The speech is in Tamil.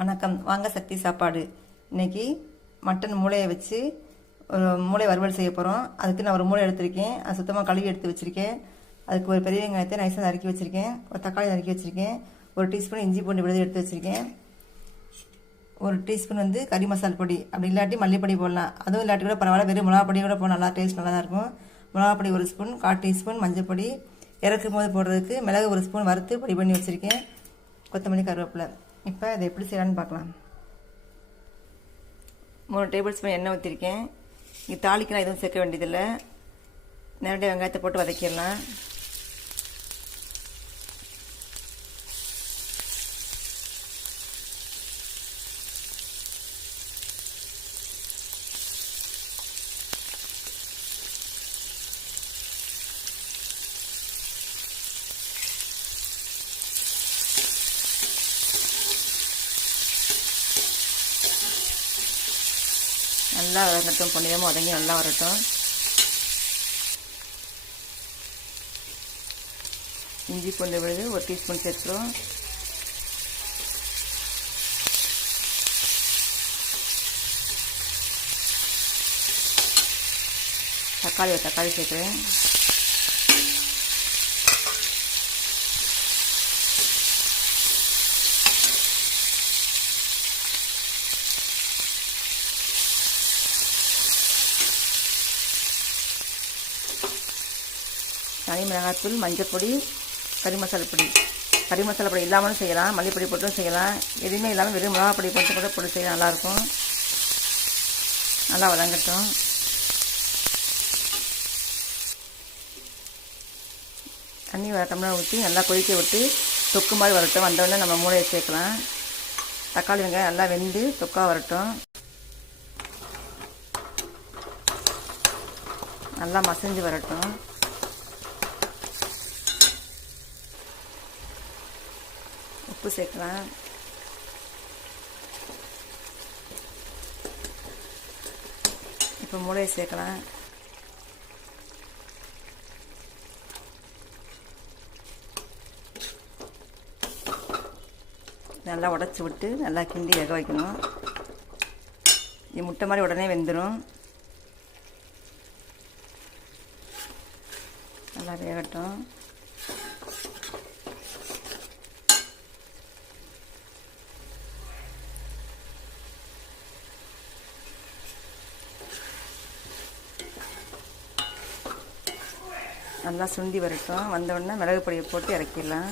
வணக்கம், வாங்க சக்தி சாப்பாடு. இன்னைக்கு மட்டன் மூளையை வச்சு ஒரு மூளை வறுவல் செய்ய போகிறோம். அதுக்கு நான் ஒரு மூளை எடுத்திருக்கேன். அது சுத்தமாக கழுவி எடுத்து வச்சுருக்கேன். அதுக்கு ஒரு பெரிய வெங்காயத்தை நைஸாக நறுக்கி வச்சுருக்கேன். ஒரு தக்காளி நறுக்கி வச்சுருக்கேன். ஒரு டீஸ்பூன் இஞ்சி பூண்டு விழுது எடுத்து வச்சுருக்கேன். ஒரு டீஸ்பூன் கறி மசால் பொடி, அப்படி இல்லாட்டி மல்லிப்பொடி போடலாம். அதுவும் இல்லாட்டி கூட பரவாயில்ல, வெறும் மிளகா பொடி கூட போட நல்லா டேஸ்ட் நல்லா தான் இருக்கும். மிளகா பொடி ஒரு ஸ்பூன், 1/4 டீஸ்பூன் மஞ்சள் பொடி, இறக்கும் போது போடுறதுக்கு மிளகு ஒரு ஸ்பூன் வறுத்து பொடி பண்ணி வச்சுருக்கேன். கொத்தமல்லி, கருவேப்பிலை. இப்போ அதை எப்படி செய்யலான்னு பார்க்கலாம். 3 டேபிள் ஸ்பூன் எண்ணெய் ஊற்றிருக்கேன். இங்கே தாளிக்கலாம் எதுவும் சேர்க்க வேண்டியதில்லை. நேரடியாக வெங்காயத்தை போட்டு வதக்கிடலாம். நல்லா வதங்கட்டும், பொன்னிறமாக வதங்கி நல்லா வரட்டும். இஞ்சி பூண்டு விழுது 1 டீஸ்பூன் சேர்த்துரும். தக்காளி சேர்க்குறேன். தனி மிளகாத்தூள், மஞ்சள் பொடி, கறி மசாலா பொடி இல்லாமலும் செய்யலாம், மல்லிப்பொடி போட்டும் செய்யலாம். எதுவுமே இல்லாமல் வெறும் மிளகா பொடி போட்டு கூட பொடி செய்ய நல்லாயிருக்கும். நல்லா வதங்கட்டும். தண்ணி டம்ளர் ஊற்றி நல்லா கொதிக்க விட்டு தொக்கு மாதிரி வரட்டும். வந்தோடனே நம்ம மூளையை சேர்க்கலாம். தக்காளி வெங்காயம் நல்லா வெந்து தொக்காக வரட்டும். நல்லா மசிஞ்சு வரட்டும். உப்பு சேர்க்கலாம். இப்போ மூளையை சேர்க்கலாம். நல்லா உடச்சி விட்டு நல்லா கிண்டி வேக வைக்கணும். இது முட்டை மாதிரி உடனே வெந்துடும். நல்லா வேகட்டும். நல்லா சுண்டி வரட்டும். வந்தவுடனே மிளகு பொடியை போட்டு இறக்கிடலாம்.